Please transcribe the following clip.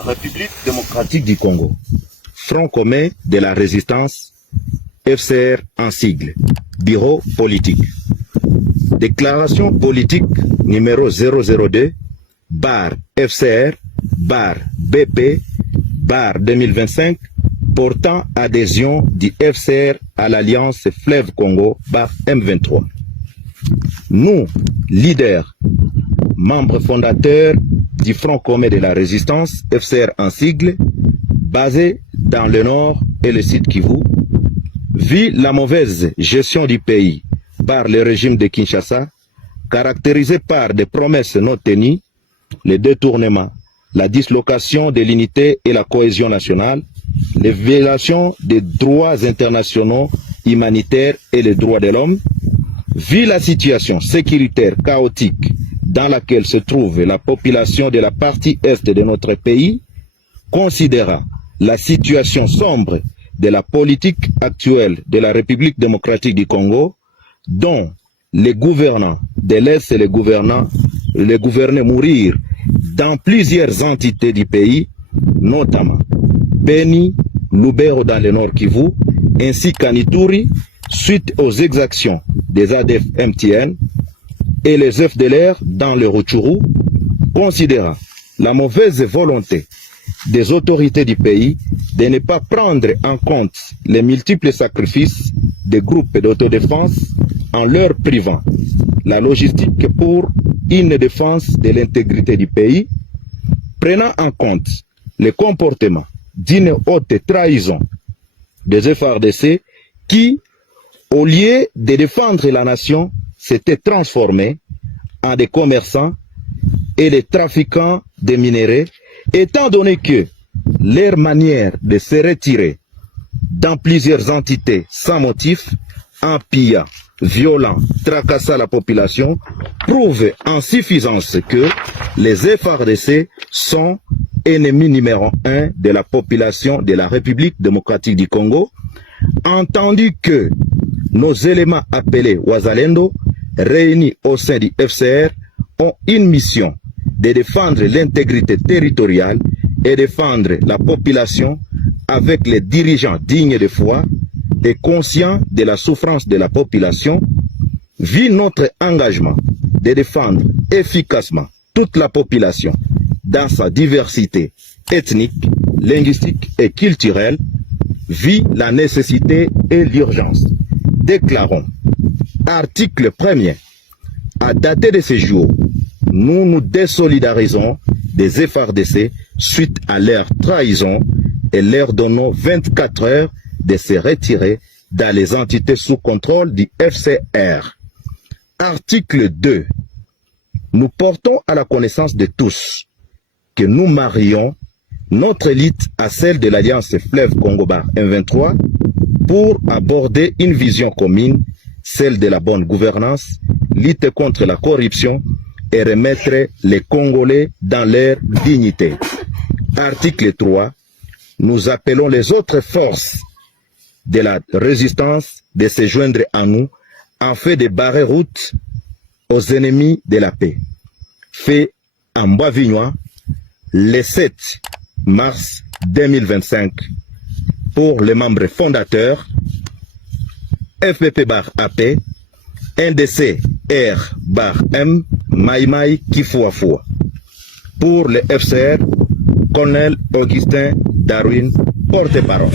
République démocratique du Congo, Front commun de la résistance, FCR en sigle, bureau politique. Déclaration politique numéro 002, bar FCR, bar BP, bar 2025, portant adhésion du FCR à l'Alliance Fleuve Congo, bar M23. Nous, leaders, membres fondateurs du Front commun de la résistance, FCR en sigle, basé dans le nord et le sud Kivu, vu la mauvaise gestion du pays par le régime de Kinshasa, caractérisé par des promesses non tenues, les détournements, la dislocation de l'unité et la cohésion nationale, les violations des droits internationaux humanitaires et les droits de l'homme, vu la situation sécuritaire chaotique dans laquelle se trouve la population de la partie est de notre pays, considérant la situation sombre de la politique actuelle de la République démocratique du Congo, dont les gouvernants de l'Est et les gouvernés mourir dans plusieurs entités du pays, notamment Beni, Lubero dans le Nord Kivu, ainsi qu'à Ituri, suite aux exactions des ADF MTN et les FDLR dans le Rutshuru, considérant la mauvaise volonté des autorités du pays de ne pas prendre en compte les multiples sacrifices des groupes d'autodéfense en leur privant la logistique pour une défense de l'intégrité du pays, prenant en compte le comportement d'une haute trahison des FARDC qui, au lieu de défendre la nation, s'étaient transformés en des commerçants et des trafiquants de minerais, étant donné que leur manière de se retirer dans plusieurs entités sans motif, en pillant, violant, tracassant la population, prouve en suffisance que les FARDC sont ennemis numéro 1 de la population de la République démocratique du Congo, entendu que nos éléments appelés Wazalendo, réunis au sein du FCR, ont une mission de défendre l'intégrité territoriale et défendre la population avec les dirigeants dignes de foi et conscients de la souffrance de la population, vu notre engagement de défendre efficacement toute la population dans sa diversité ethnique, linguistique et culturelle, vu la nécessité et l'urgence. Déclarons, article 1er, à dater de ce jour, nous nous désolidarisons des FARDC suite à leur trahison et leur donnons 24 heures de se retirer dans les entités sous contrôle du FCR. Article 2. Nous portons à la connaissance de tous que nous marions notre élite à celle de l'Alliance Fleuve Congo Bar M23 pour aborder une vision commune, celle de la bonne gouvernance, lutter contre la corruption et remettre les Congolais dans leur dignité. Article 3. Nous appelons les autres forces de la résistance de se joindre à nous afin de barrer route aux ennemis de la paix. Fait en Bois-Vignois le 7 mars 2025 pour les membres fondateurs FPP bar AP, NDC R bar M, Maïmaï Kifuafua. Pour le FCR, Colonel Augustin Darwin, porte-parole.